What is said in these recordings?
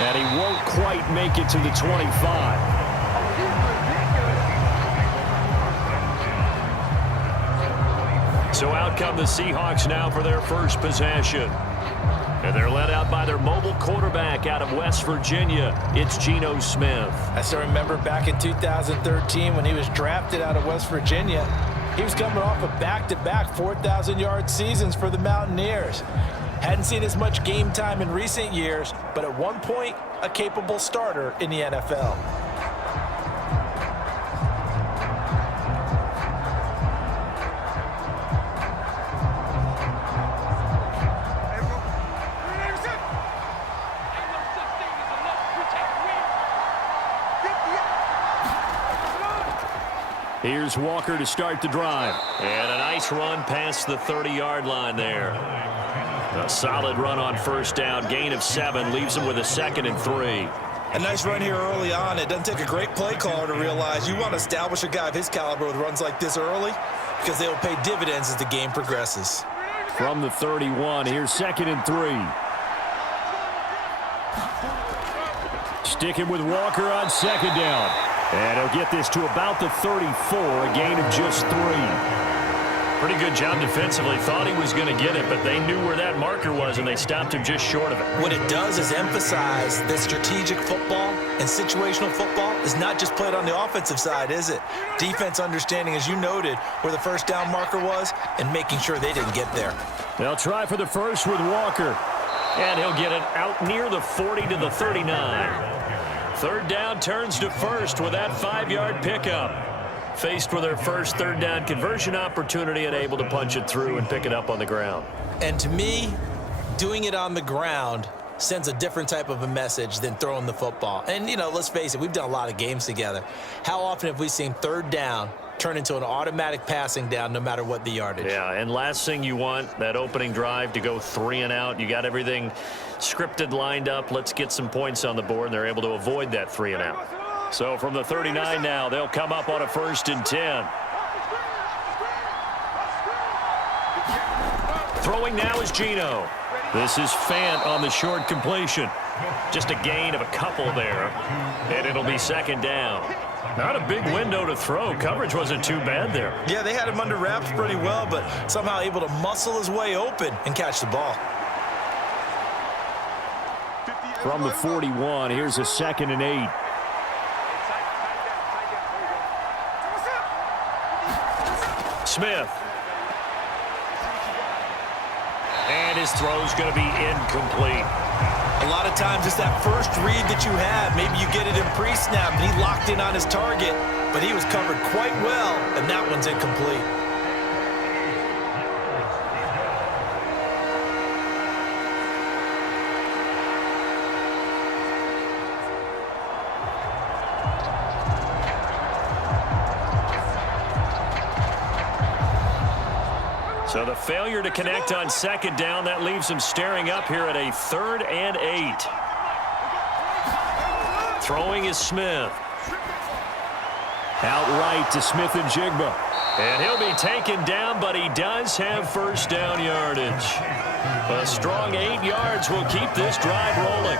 And he won't quite make it to the 25. So out come the Seahawks now for their first possession. And they're led out by their mobile quarterback out of West Virginia. It's Geno Smith. I still remember back in 2013 when he was drafted out of West Virginia. He was coming off of back-to-back 4,000-yard seasons for the Mountaineers. Hadn't seen as much game time in recent years, but at one point, a capable starter in the NFL. Here's Walker to start the drive. And a nice run past the 30-yard line there. A solid run on first down. Gain of 7 leaves him with a 2nd and 3. A nice run here early on. It doesn't take a great play caller to realize you want to establish a guy of his caliber with runs like this early because they will pay dividends as the game progresses. From the 31, here's 2nd and 3. Sticking with Walker on 2nd down. And he'll get this to about the 34, a gain of just 3. Pretty good job defensively. Thought he was going to get it, but they knew where that marker was, and they stopped him just short of it. What it does is emphasize that strategic football and situational football is not just played on the offensive side, is it? Defense understanding, as you noted, where the first down marker was and making sure they didn't get there. They'll try for the first with Walker. And he'll get it out near the 40 to the 39. Third down turns to first with that 5-yard pickup. Faced with their first third down conversion opportunity and able to punch it through and pick it up on the ground. And to me, doing it on the ground sends a different type of a message than throwing the football. And, you know, let's face it, we've done a lot of games together. How often have we seen third down turn into an automatic passing down no matter what the yardage? Yeah, and last thing you want, that opening drive to go 3 and out. You got everything scripted, lined up. Let's get some points on the board, and they're able to avoid that 3 and out. So from the 39 now, they'll come up on a 1st and 10. Throwing now is Geno. This is Fant on the short completion. Just a gain of a couple there, and it'll be 2nd down. Not a big window to throw. Coverage wasn't too bad there. Yeah, they had him under wraps pretty well, but somehow able to muscle his way open and catch the ball. From the 41, here's a 2nd and 8. Smith. And his throw's going to be incomplete. A lot of times it's that first read that you have. Maybe you get it in pre-snap and he locked in on his target, but he was covered quite well, and that one's incomplete. So the failure to connect on 2nd down, that leaves him staring up here at a 3rd and 8. Throwing is Smith. Outright to Smith and Jigba. And he'll be taken down, but he does have first down yardage. A strong 8 yards will keep this drive rolling.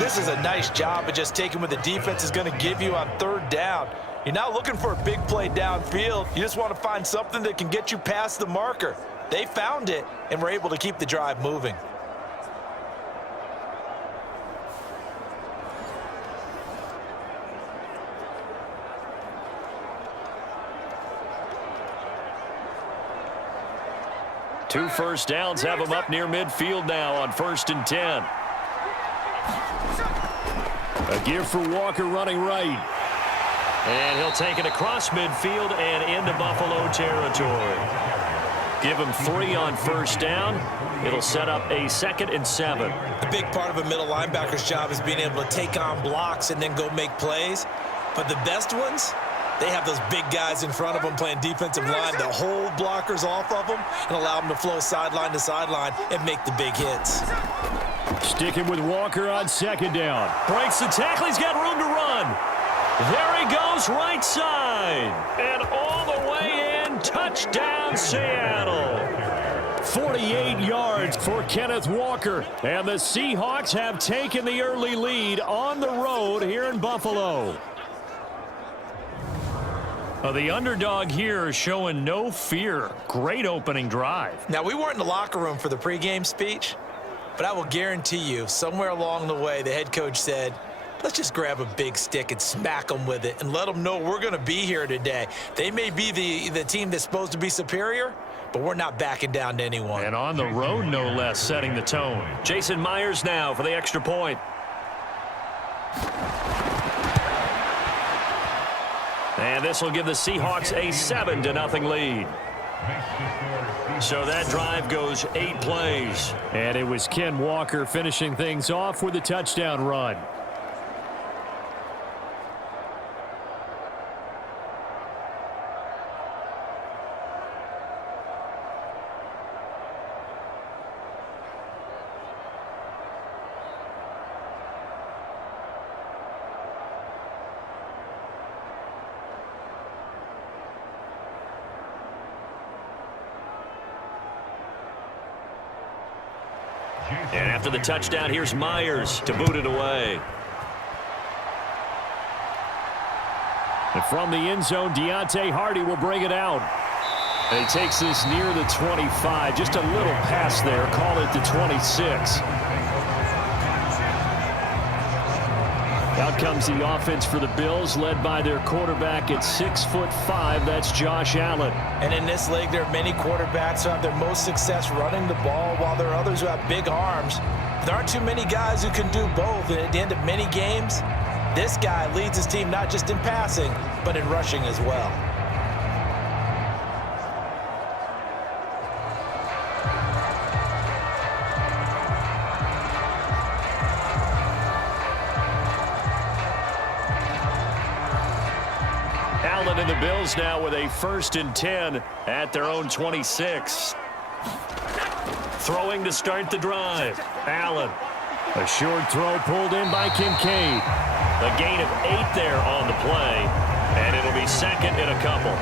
This is a nice job of just taking what the defense is going to give you on 3rd down. You're not looking for a big play downfield. You just want to find something that can get you past the marker. They found it and were able to keep the drive moving. Two first downs have him up near midfield now on 1st and 10. A give for Walker running right. And he'll take it across midfield and into Buffalo territory. Give him 3 on first down. It'll set up a 2nd and 7. A big part of a middle linebacker's job is being able to take on blocks and then go make plays. But the best ones, they have those big guys in front of them playing defensive line to hold blockers off of them and allow them to flow sideline to sideline and make the big hits. Sticking with Walker on 2nd down. Breaks the tackle. He's got room to run. There he goes, right side. And all the way in, touchdown, Seattle. 48 yards for Kenneth Walker. And the Seahawks have taken the early lead on the road here in Buffalo. The underdog here showing no fear. Great opening drive. Now, we weren't in the locker room for the pregame speech, but I will guarantee you somewhere along the way the head coach said, let's just grab a big stick and smack them with it and let them know we're going to be here today. They may be the team that's supposed to be superior, but we're not backing down to anyone. And on the road, no less, setting the tone. Jason Myers now for the extra point. And this will give the Seahawks a 7-0 lead. So that drive goes 8 plays. And it was Ken Walker finishing things off with a touchdown run. And after the touchdown, here's Myers to boot it away. And from the end zone, Deontay Hardy will bring it out. And he takes this near the 25. Just a little pass there. Call it the 26. Out comes the offense for the Bills, led by their quarterback at 6'5". That's Josh Allen. And in this league, there are many quarterbacks who have their most success running the ball, while there are others who have big arms. There aren't too many guys who can do both. And at the end of many games, this guy leads his team not just in passing, but in rushing as well. Allen and the Bills now with a 1st and 10 at their own 26. Throwing to start the drive. Allen. A short throw pulled in by Kincaid. A gain of 8 there on the play. And it'll be 2nd and a couple.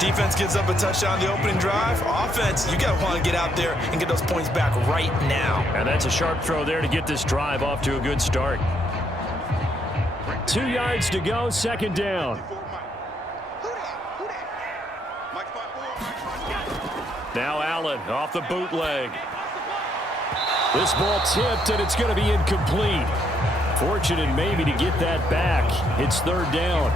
Defense gives up a touchdown on the opening drive. Offense, you got to want to get out there and get those points back right now. And that's a sharp throw there to get this drive off to a good start. 2 yards to go, 2nd down. Now Allen off the bootleg. This ball tipped, and it's going to be incomplete. Fortunate maybe to get that back. It's 3rd down.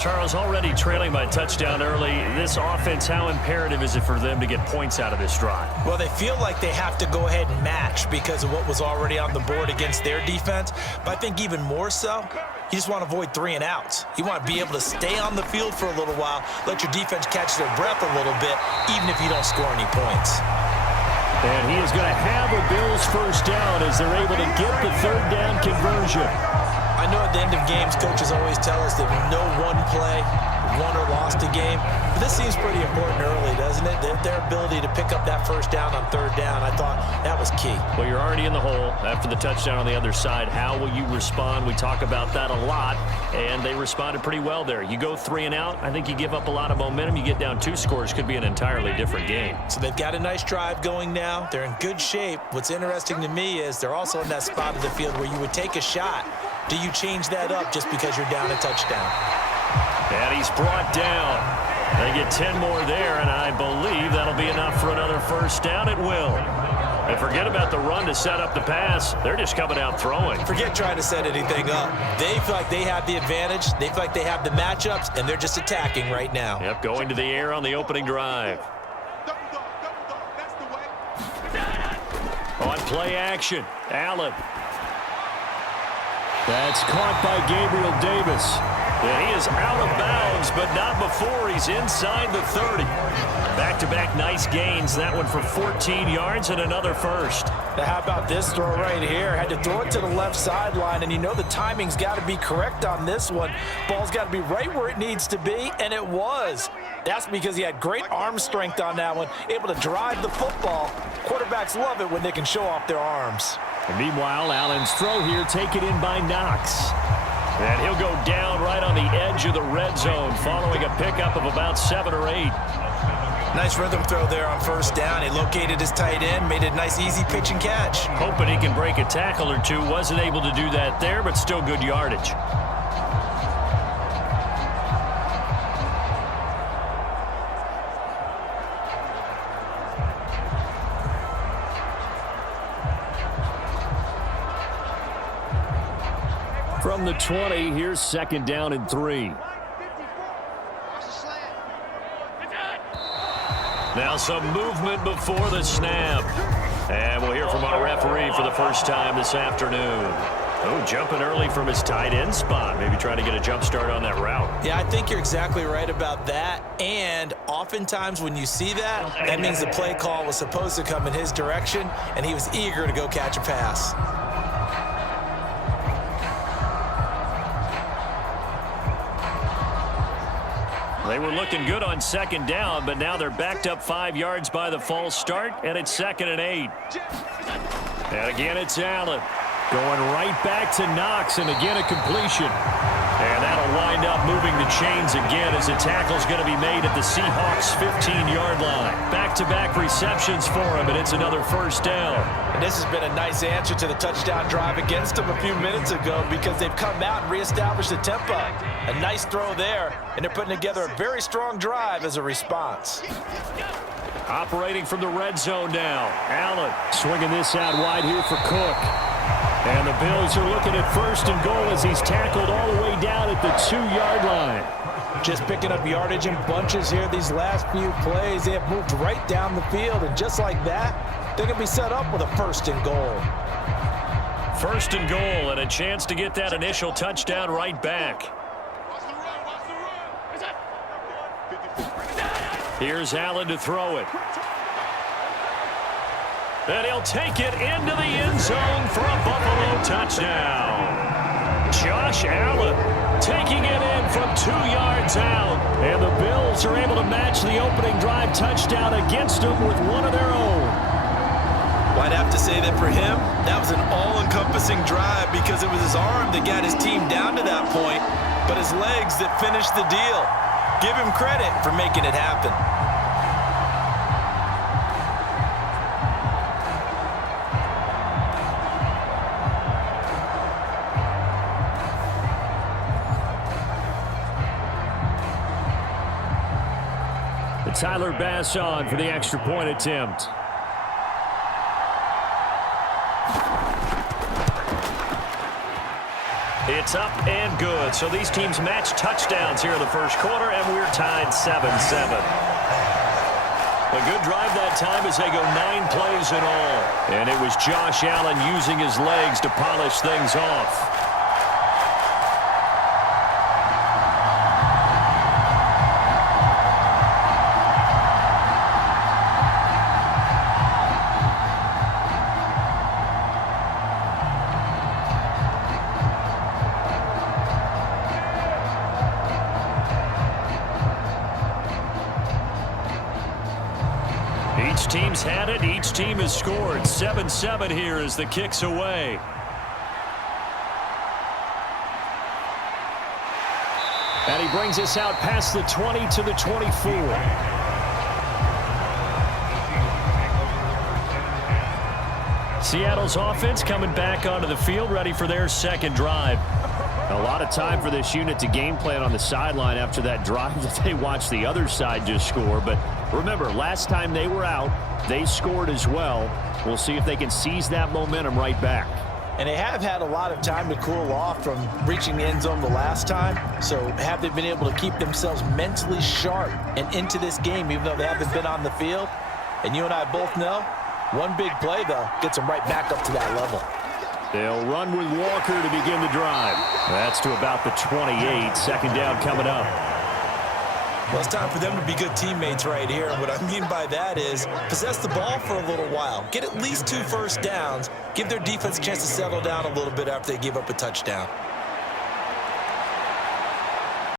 Charles, already trailing by a touchdown early. This offense, how imperative is it for them to get points out of this drive? Well, they feel like they have to go ahead and match because of what was already on the board against their defense. But I think even more so, you just want to avoid 3 and outs. You want to be able to stay on the field for a little while, let your defense catch their breath a little bit, even if you don't score any points. And he is going to have a Bills 1st down as they're able to get the 3rd down conversion. I know at the end of games, coaches always tell us that no one play won or lost a game. But this seems pretty important early, doesn't it? Their ability to pick up that 1st down on 3rd down, I thought that was key. Well, you're already in the hole after the touchdown on the other side. How will you respond? We talk about that a lot, and they responded pretty well there. You go 3 and out, I think you give up a lot of momentum. You get down 2 scores, could be an entirely different game. So they've got a nice drive going now. They're in good shape. What's interesting to me is they're also in that spot of the field where you would take a shot. Do you change that up just because you're down a touchdown? And he's brought down. They get 10 more there, and I believe that'll be enough for another 1st down. It will. And forget about the run to set up the pass. They're just coming out throwing. Forget trying to set anything up. They feel like they have the advantage. They feel like they have the matchups, and they're just attacking right now. Yep, going to the air on the opening drive. On play action, Allen. That's caught by Gabriel Davis. And he is out of bounds, but not before he's inside the 30. Back-to-back nice gains. That one for 14 yards and another 1st. Now how about this throw right here? Had to throw it to the left sideline, and you know the timing's got to be correct on this one. Ball's got to be right where it needs to be, and it was. That's because he had great arm strength on that one, able to drive the football. Quarterbacks love it when they can show off their arms. And meanwhile, Allen's throw here taken in by Knox. And he'll go down right on the edge of the red zone following a pickup of about 7 or 8. Nice rhythm throw there on first down. He located his tight end, made it a nice easy pitch and catch. Hoping he can break a tackle or two. Wasn't able to do that there, but still good yardage. From the 20, here's 2nd down and 3. Now some movement before the snap. And we'll hear from our referee for the first time this afternoon. Oh, jumping early from his tight end spot. Maybe trying to get a jump start on that route. Yeah, I think you're exactly right about that. And oftentimes when you see that, that means the play call was supposed to come in his direction, and he was eager to go catch a pass. They were looking good on 2nd down, but now they're backed up 5 yards by the false start, and it's 2nd and 8. And again, it's Allen. Going right back to Knox, and again a completion. And that'll wind up moving the chains again as the tackle's going to be made at the Seahawks' 15-yard line. Back-to-back receptions for him, and it's another first down. And this has been a nice answer to the touchdown drive against them a few minutes ago because they've come out and reestablished the tempo. A nice throw there, and they're putting together a very strong drive as a response. Operating from the red zone now. Allen swinging this out wide here for Cook. And the Bills are looking at 1st and goal as he's tackled all the way down at the 2-yard line. Just picking up yardage in bunches here these last few plays. They have moved right down the field, and just like that, they're going to be set up with a 1st and goal. 1st and goal, and a chance to get that initial touchdown right back. Here's Allen to throw it. And he'll take it into the end zone for a Buffalo touchdown. Josh Allen taking it in from 2 yards out. And the Bills are able to match the opening drive touchdown against them with one of their own. Well, I'd have to say that for him, that was an all-encompassing drive because it was his arm that got his team down to that point, but his legs that finished the deal. Give him credit for making it happen. Tyler Bass on for the extra point attempt. It's up and good. So these teams match touchdowns here in the first quarter, and we're tied 7-7. A good drive that time as they go 9 plays in all. And it was Josh Allen using his legs to polish things off. Each team's had it. Each team has scored. 7-7 here as the kick's away. And he brings us out past the 20 to the 24. Seattle's offense coming back onto the field, ready for their second drive. A lot of time for this unit to game plan on the sideline after that drive that they watched the other side just score. But remember, last time they were out, they scored as well. We'll see if they can seize that momentum right back. And they have had a lot of time to cool off from reaching the end zone the last time. So have they been able to keep themselves mentally sharp and into this game, even though they haven't been on the field? And you and I both know, one big play, though, gets them right back up to that level. They'll run with Walker to begin the drive. That's to about the 28. 2nd down coming up. Well, it's time for them to be good teammates right here. And what I mean by that is possess the ball for a little while. Get at least 2 first downs. Give their defense a chance to settle down a little bit after they give up a touchdown.